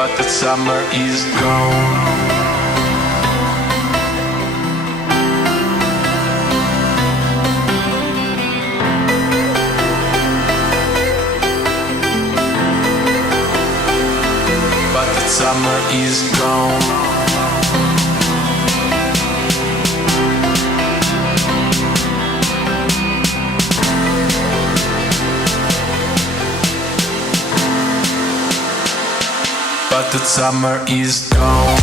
but the summer is gone. Summer is gone. But the summer is gone.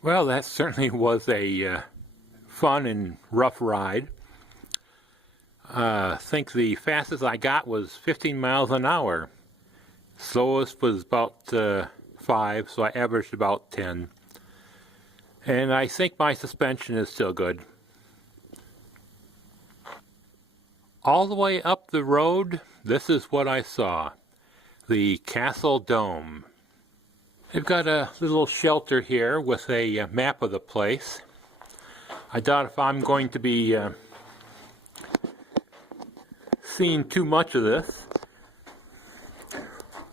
Well, that certainly was a fun and rough ride. I think the fastest I got was 15 miles an hour. Slowest was about 5, so I averaged about 10. And I think my suspension is still good. All the way up the road, this is what I saw. The Castle Dome. They've got a little shelter here with a map of the place. I doubt if I'm going to be seeing too much of this.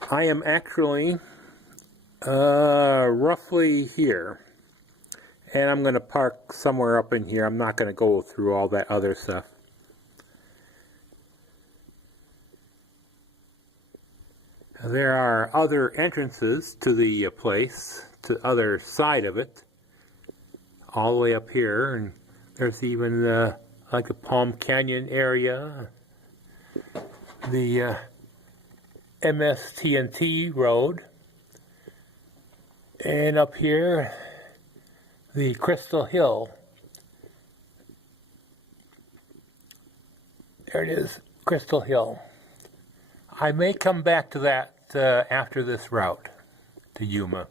I am actually roughly here. And I'm going to park somewhere up in here. I'm not going to go through all that other stuff. There are other entrances to the place, to the other side of it, all the way up here, and there's even like the Palm Canyon area, the MST&T road, and up here, the Crystal Hill. There it is, Crystal Hill. I may come back to that after this route to Yuma.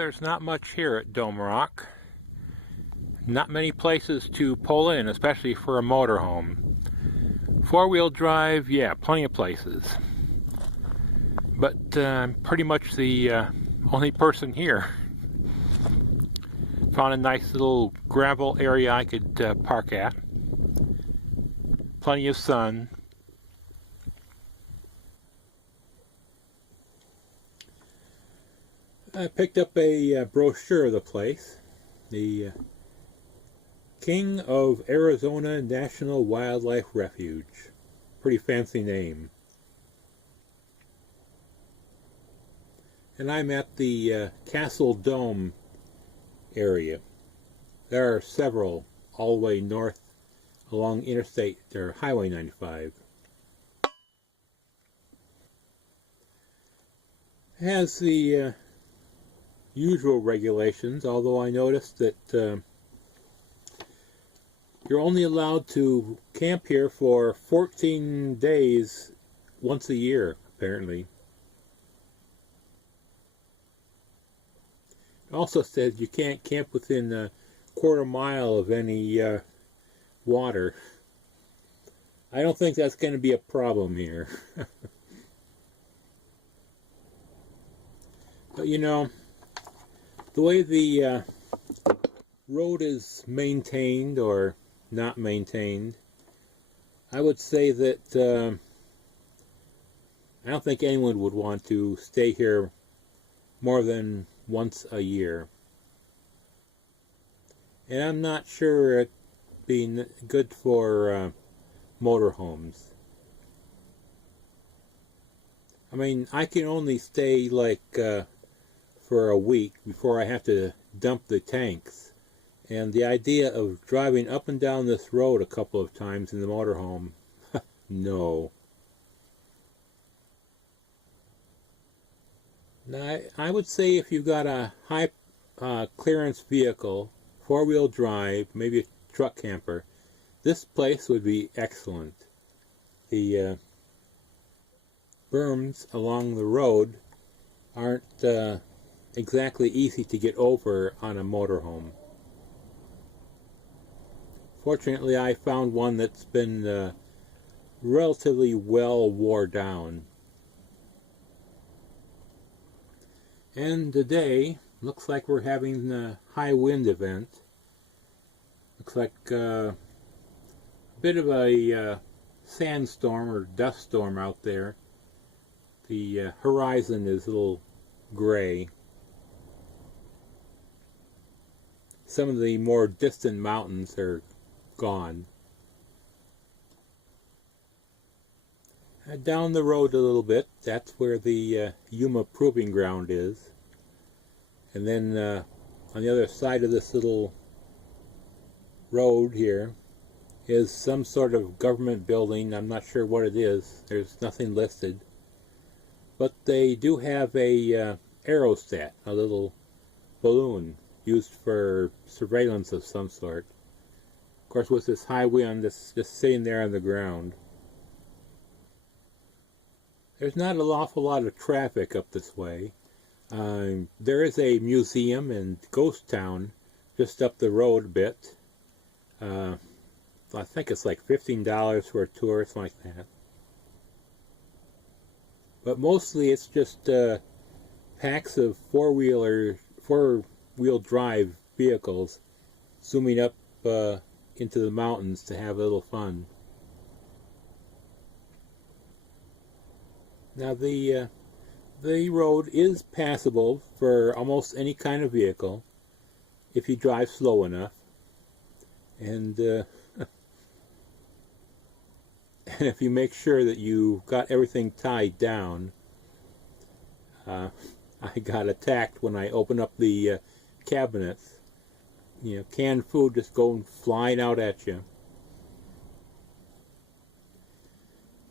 there's not much here at Dome Rock. Not many places to pull in, especially for a motorhome. Four-wheel drive, yeah, plenty of places. But I'm pretty much the only person here. Found a nice little gravel area I could park at. Plenty of sun. I picked up a brochure of the place. The King of Arizona National Wildlife Refuge. Pretty fancy name. And I'm at the Castle Dome area. There are several all the way north along Interstate or Highway 95. It has the usual regulations, although I noticed that you're only allowed to camp here for 14 days once a year, apparently. It also says you can't camp within a quarter mile of any water. I don't think that's going to be a problem here. But you know, the way the road is maintained or not maintained, I would say that I don't think anyone would want to stay here more than once a year. And I'm not sure it'd be good for motorhomes. I mean, I can only stay like for a week before I have to dump the tanks. And the idea of driving up and down this road a couple of times in the motorhome, no. Now, I would say if you've got a high clearance vehicle, four-wheel drive, maybe a truck camper, this place would be excellent. The berms along the road aren't exactly easy to get over on a motorhome. Fortunately, I found one that's been relatively well wore down. And today, looks like we're having a high wind event. Looks like a bit of a sandstorm or dust storm out there. The horizon is a little gray. Some of the more distant mountains are gone. Down the road a little bit, that's where the Yuma Proving Ground is. And then on the other side of this little road here is some sort of government building. I'm not sure what it is. There's nothing listed. But they do have a aerostat, a little balloon used for surveillance of some sort. Of course, with this high wind, it's just sitting there on the ground. There's not an awful lot of traffic up this way. There is a museum and ghost town just up the road a bit. I think it's like $15 for a tour, something like that. But mostly it's just packs of four-wheel drive vehicles zooming up into the mountains to have a little fun. Now the road is passable for almost any kind of vehicle if you drive slow enough, and and if you make sure that you got everything tied down. I got attacked when I opened up the cabinets. You know, canned food just going flying out at you.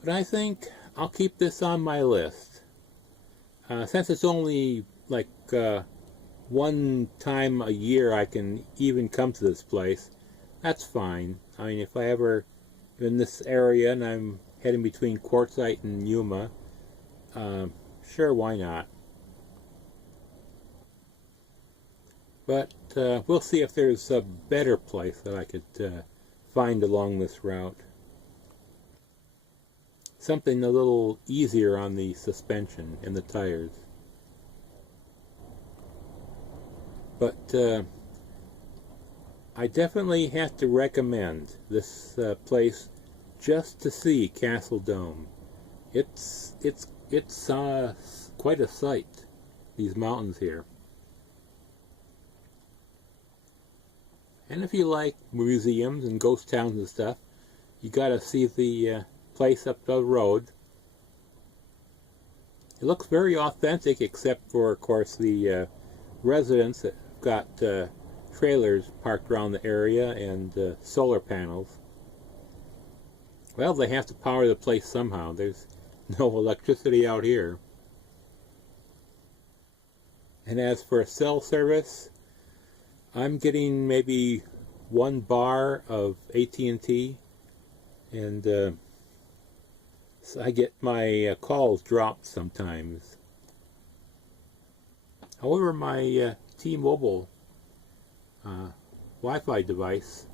But I think I'll keep this on my list. Since it's only like one time a year I can even come to this place, that's fine. I mean, if I ever in this area and I'm heading between Quartzsite and Yuma, sure, why not? But we'll see if there's a better place that I could find along this route. Something a little easier on the suspension and the tires. But I definitely have to recommend this place just to see Castle Dome. It's quite a sight, these mountains here. And if you like museums and ghost towns and stuff, you gotta see the place up the road. It looks very authentic, except for, of course, the residents that got trailers parked around the area and solar panels. Well, they have to power the place somehow. There's no electricity out here. And as for cell service, I'm getting maybe 1 bar of AT&T, and so I get my calls dropped sometimes. However, my T-Mobile Wi-Fi device,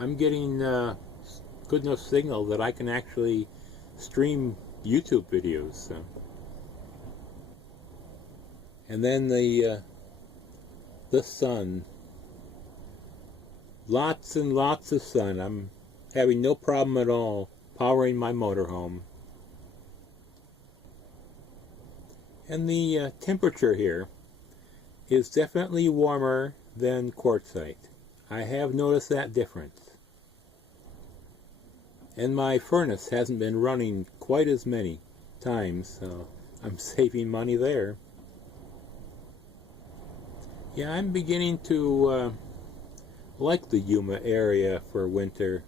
I'm getting good enough signal that I can actually stream YouTube videos. So. And then the sun. Lots and lots of sun. I'm having no problem at all powering my motorhome. And the temperature here is definitely warmer than quartzsite. I have noticed that difference. And my furnace hasn't been running quite as many times, so I'm saving money there. Yeah, I'm beginning to like the Yuma area for winter.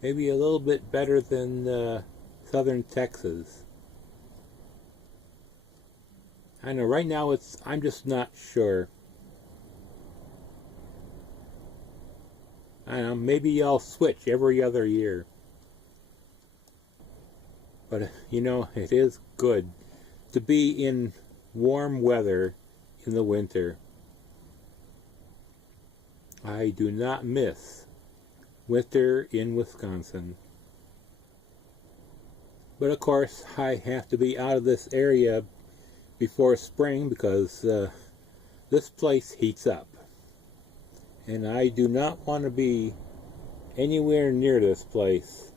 Maybe a little bit better than southern Texas. I know right now I'm just not sure. I don't know, maybe I'll switch every other year. But you know, it is good to be in warm weather in the winter. I do not miss winter in Wisconsin. But of course, I have to be out of this area before spring because this place heats up. And I do not want to be anywhere near this place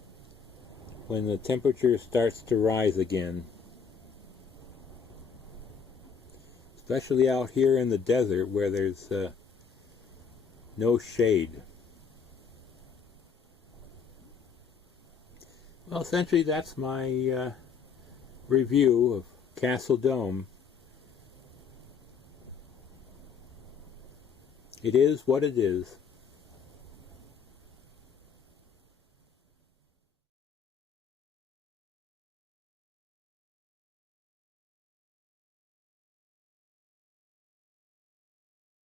when the temperature starts to rise again. Especially out here in the desert where there's no shade. Well, essentially that's my review of Castle Dome. It is what it is.